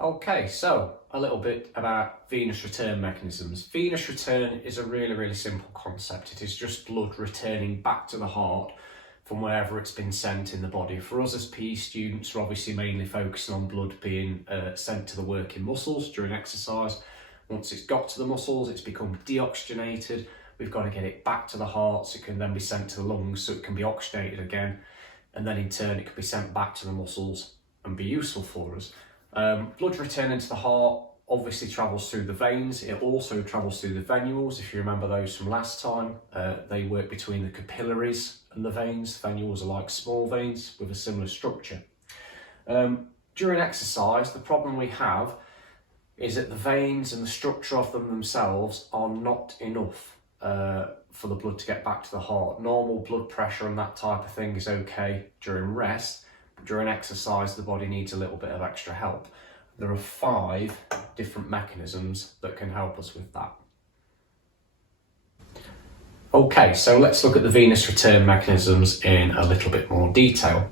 Okay, so a little bit about venous return mechanisms. Venous return is a really simple concept. It is just blood returning back to the heart from wherever it's been sent in the body. For us as PE students, we're obviously mainly focusing on blood being sent to the working muscles during exercise. Once it's got to the muscles, it's become deoxygenated. We've got to get it back to the heart so it can then be sent to the lungs so it can be oxygenated again. And then in turn, it can be sent back to the muscles and be useful for us. Blood returning to the heart obviously travels through the veins. It also travels through the venules. If you remember those from last time, they work between the capillaries and the veins. Venules are like small veins with a similar structure. During exercise, the problem we have is that the veins and the structure of them themselves are not enough for the blood to get back to the heart. Normal blood pressure and that type of thing is okay during rest. During exercise, the body needs a little bit of extra help. There are 5 different mechanisms that can help us with that. Okay, so let's look at the venous return mechanisms in a little bit more detail.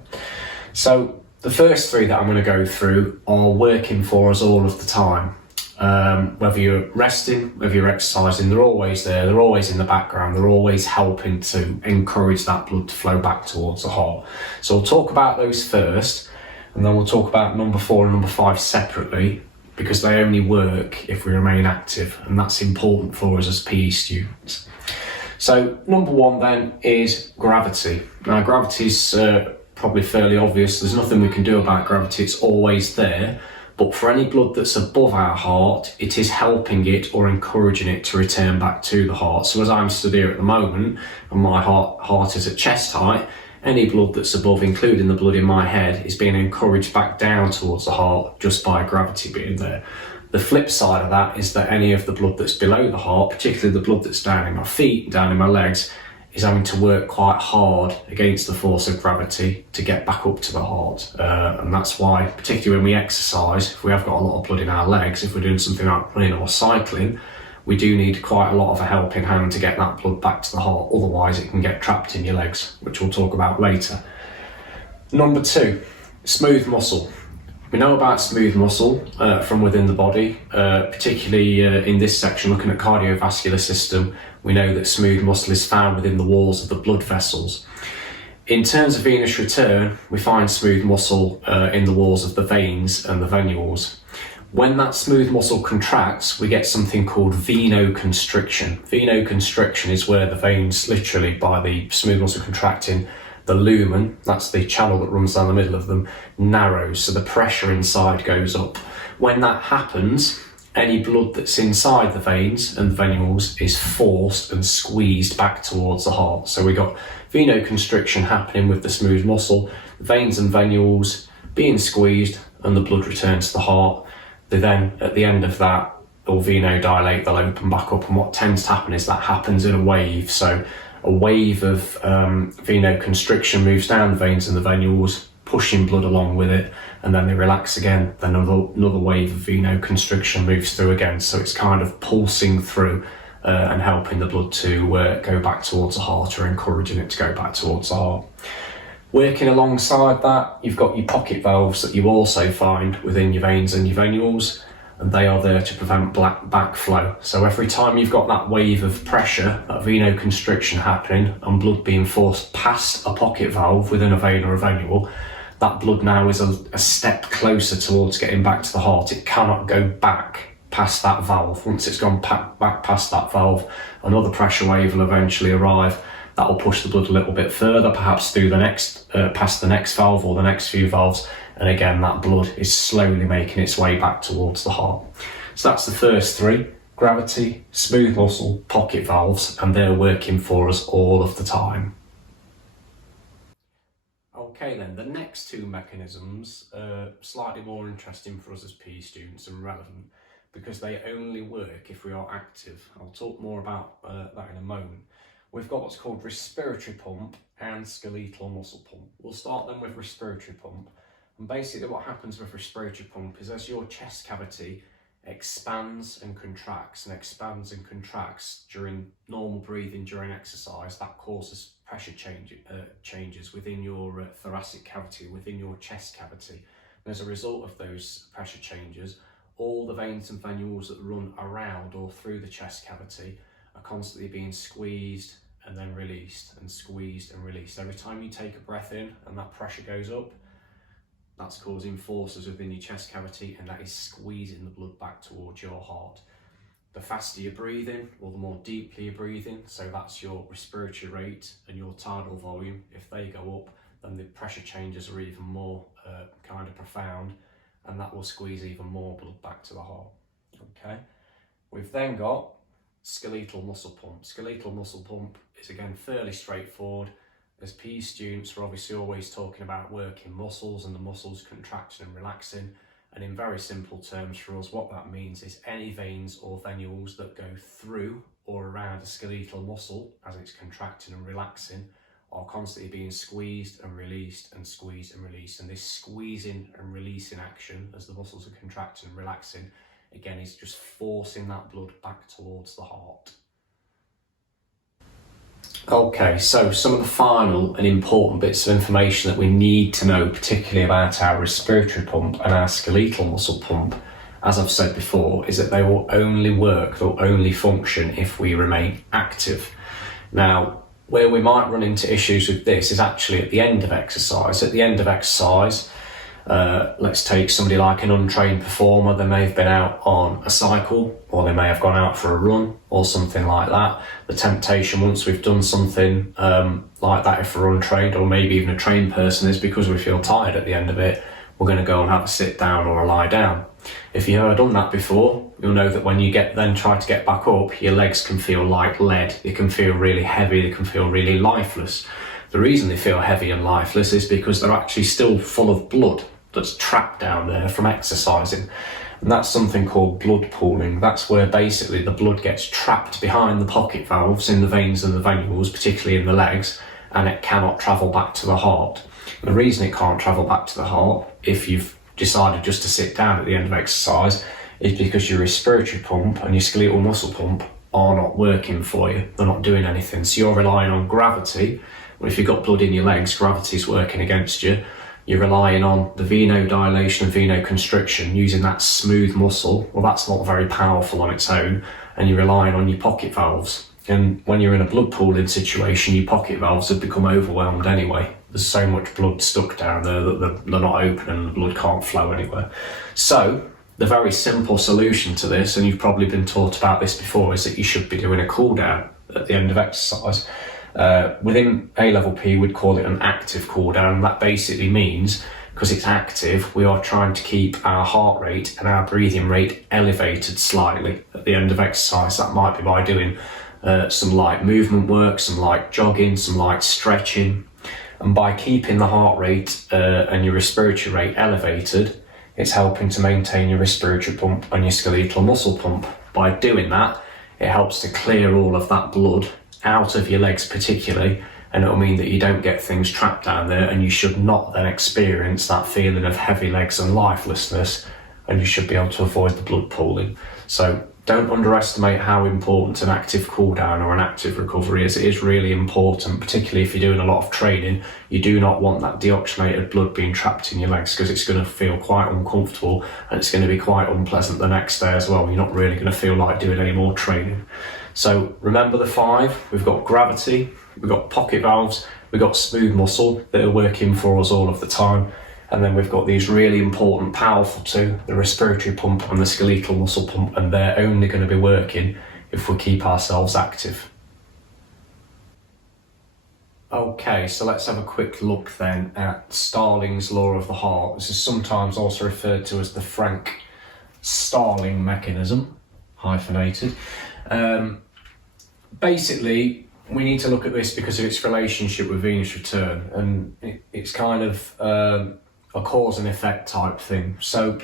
So the first 3 that I'm going to go through are working for us all of the time. Whether you're resting, whether you're exercising, they're always there, they're always in the background, they're always helping to encourage that blood to flow back towards the heart. So we'll talk about those first, and then we'll talk about number 4 and number 5 separately, because they only work if we remain active, and that's important for us as PE students. So number 1 then is gravity. Now gravity's probably fairly obvious, there's nothing we can do about gravity, it's always there. But for any blood that's above our heart, it is helping it or encouraging it to return back to the heart. So as I'm stood here at the moment, and my heart is at chest height, any blood that's above, including the blood in my head, is being encouraged back down towards the heart just by gravity being there. The flip side of that is that any of the blood that's below the heart, particularly the blood that's down in my feet, down in my legs, is having to work quite hard against the force of gravity to get back up to the heart. And that's why, particularly when we exercise, if we have got a lot of blood in our legs, if we're doing something like running or cycling, we do need quite a lot of a helping hand to get that blood back to the heart. Otherwise, it can get trapped in your legs, which we'll talk about later. Number 2, smooth muscle. We know about smooth muscle from within the body, particularly in this section looking at cardiovascular system. We know that smooth muscle is found within the walls of the blood vessels. In terms of venous return, we find smooth muscle in the walls of the veins and the venules. When that smooth muscle contracts, we get something called venoconstriction. Venoconstriction is where the veins, literally by the smooth muscle contracting, the lumen, that's the channel that runs down the middle of them, narrows, so the pressure inside goes up. When that happens, any blood that's inside the veins and venules is forced and squeezed back towards the heart. So we got venoconstriction happening with the smooth muscle, the veins and venules being squeezed, and the blood returns to the heart. They then, at the end of that, they'll venodilate, they'll open back up, and what tends to happen is that happens in a wave. So a wave of venoconstriction moves down the veins and the venules, pushing blood along with it, and then they relax again. Then another wave of venoconstriction moves through again. So it's kind of pulsing through and helping the blood to go back towards the heart, or encouraging it to go back towards the heart. Working alongside that, you've got your pocket valves that you also find within your veins and your venules, and they are there to prevent backflow. So every time you've got that wave of pressure, that venoconstriction happening, and blood being forced past a pocket valve within a vein or a venule, that blood now is a step closer towards getting back to the heart. It cannot go back past that valve. Once it's gone back past that valve, another pressure wave will eventually arrive. That will push the blood a little bit further, perhaps through the next, past the next valve or the next few valves. And again, that blood is slowly making its way back towards the heart. So that's the first 3, gravity, smooth muscle, pocket valves, and they're working for us all of the time. Okay then, the next 2 mechanisms are slightly more interesting for us as PE students and relevant, because they only work if we are active. I'll talk more about that in a moment. We've got what's called respiratory pump and skeletal muscle pump. We'll start then with respiratory pump. And basically what happens with respiratory pump is as your chest cavity expands and contracts during normal breathing during exercise, that causes pressure changes within your thoracic cavity, within your chest cavity. And as a result of those pressure changes, all the veins and venules that run around or through the chest cavity are constantly being squeezed and then released and squeezed and released. Every time you take a breath in and that pressure goes up, that's causing forces within your chest cavity, and that is squeezing the blood back towards your heart. The faster you're breathing, or the more deeply you're breathing, so that's your respiratory rate and your tidal volume, if they go up, then the pressure changes are even more kind of profound, and that will squeeze even more blood back to the heart. Okay, we've then got skeletal muscle pump. Skeletal muscle pump is again fairly straightforward. As PE students, we're obviously always talking about working muscles and the muscles contracting and relaxing. And in very simple terms for us, what that means is any veins or venules that go through or around a skeletal muscle as it's contracting and relaxing are constantly being squeezed and released and squeezed and released. And this squeezing and releasing action as the muscles are contracting and relaxing, again, is just forcing that blood back towards the heart. Okay, so some of the final and important bits of information that we need to know, particularly about our respiratory pump and our skeletal muscle pump, as I've said before, is that they will only work, they'll only function if we remain active. Now, where we might run into issues with this is actually at the end of exercise. At the end of exercise, let's take somebody like an untrained performer. They may have been out on a cycle, or they may have gone out for a run or something like that. The temptation once we've done something like that, if we're untrained, or maybe even a trained person, is because we feel tired at the end of it, we're going to go and have a sit down or a lie down. If you've ever done that before, you'll know that when you then try to get back up, your legs can feel like lead. They can feel really heavy, they can feel really lifeless. The reason they feel heavy and lifeless is because they're actually still full of blood that's trapped down there from exercising. And that's something called blood pooling. That's where basically the blood gets trapped behind the pocket valves in the veins and the venules, particularly in the legs, and it cannot travel back to the heart. And the reason it can't travel back to the heart, if you've decided just to sit down at the end of exercise, is because your respiratory pump and your skeletal muscle pump are not working for you. They're not doing anything. So you're relying on gravity. Well, if you've got blood in your legs, gravity's working against you. You're relying on the venodilation and venoconstriction, using that smooth muscle. Well, that's not very powerful on its own, and you're relying on your pocket valves. And when you're in a blood pooling situation, your pocket valves have become overwhelmed anyway. There's so much blood stuck down there that they're not open and the blood can't flow anywhere. So the very simple solution to this, and you've probably been taught about this before, is that you should be doing a cool down at the end of exercise. Within A-level P, we'd call it an active cool down. That basically means, because it's active, we are trying to keep our heart rate and our breathing rate elevated slightly at the end of exercise. That might be by doing some light movement work, some light jogging, some light stretching. And by keeping the heart rate and your respiratory rate elevated, it's helping to maintain your respiratory pump and your skeletal muscle pump. By doing that, it helps to clear all of that blood out of your legs particularly, and it'll mean that you don't get things trapped down there, and you should not then experience that feeling of heavy legs and lifelessness, and you should be able to avoid the blood pooling. So don't underestimate how important an active cool down or an active recovery is. It is really important, particularly if you're doing a lot of training. You do not want that deoxygenated blood being trapped in your legs, because it's going to feel quite uncomfortable, and it's going to be quite unpleasant the next day as well. You're not really going to feel like doing any more training. So remember the 5. We've got gravity, we've got pocket valves, we've got smooth muscle that are working for us all of the time, and then we've got these really important, powerful 2, the respiratory pump and the skeletal muscle pump, and they're only going to be working if we keep ourselves active. Okay, so let's have a quick look then at Starling's law of the heart. This is sometimes also referred to as the Starling mechanism, hyphenated. Basically, we need to look at this because of its relationship with venous return, and it's kind of a cause and effect type thing. So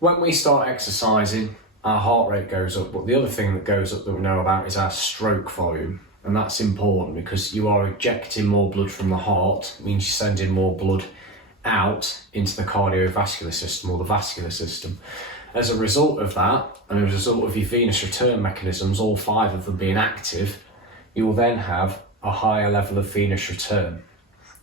when we start exercising, our heart rate goes up, but the other thing that goes up that we know about is our stroke volume. And that's important because you are ejecting more blood from the heart, means you're sending more blood out into the cardiovascular system or the vascular system. As a result of that, and as a result of your venous return mechanisms, all 5 of them being active, you will then have a higher level of venous return.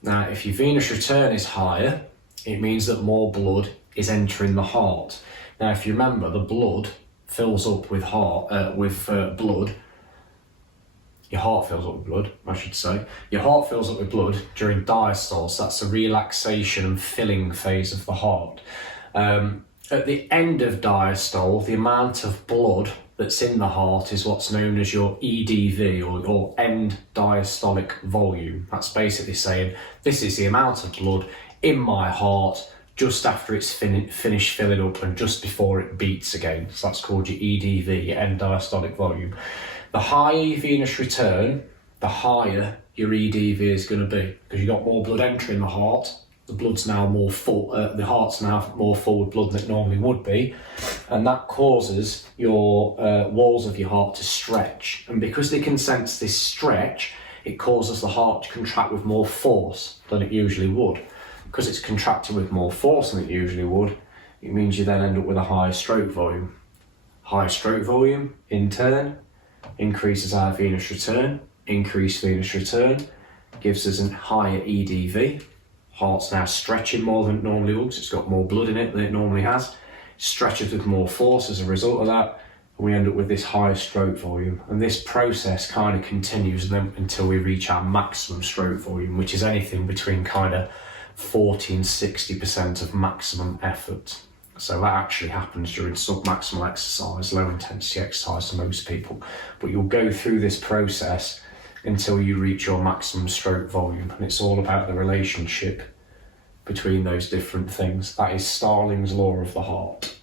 Now, if your venous return is higher, it means that more blood is entering the heart. Now, if you remember, the blood fills up with blood. Your heart fills up with blood, I should say. Your heart fills up with blood during diastole, so that's the relaxation and filling phase of the heart. At the end of diastole, the amount of blood that's in the heart is what's known as your EDV, or your end diastolic volume. That's basically saying, this is the amount of blood in my heart just after it's finished filling up and just before it beats again. So that's called your EDV, your end diastolic volume. The higher venous return, the higher your EDV is going to be, because you've got more blood entering the heart. The blood's now more full, the heart's now more full with blood than it normally would be, and that causes your walls of your heart to stretch. And because they can sense this stretch, it causes the heart to contract with more force than it usually would. Because it's contracted with more force than it usually would, it means you then end up with a higher stroke volume. Higher stroke volume, in turn, increases our venous return. Increased venous return gives us a higher EDV. Heart's now stretching more than it normally would, it's got more blood in it than it normally has. It stretches with more force as a result of that, and we end up with this higher stroke volume. And this process kind of continues until we reach our maximum stroke volume, which is anything between kind of 40 and 60% of maximum effort. So that actually happens during submaximal exercise, low intensity exercise for most people. But you'll go through this process until you reach your maximum stroke volume, and it's all about the relationship between those different things. That is Starling's law of the heart.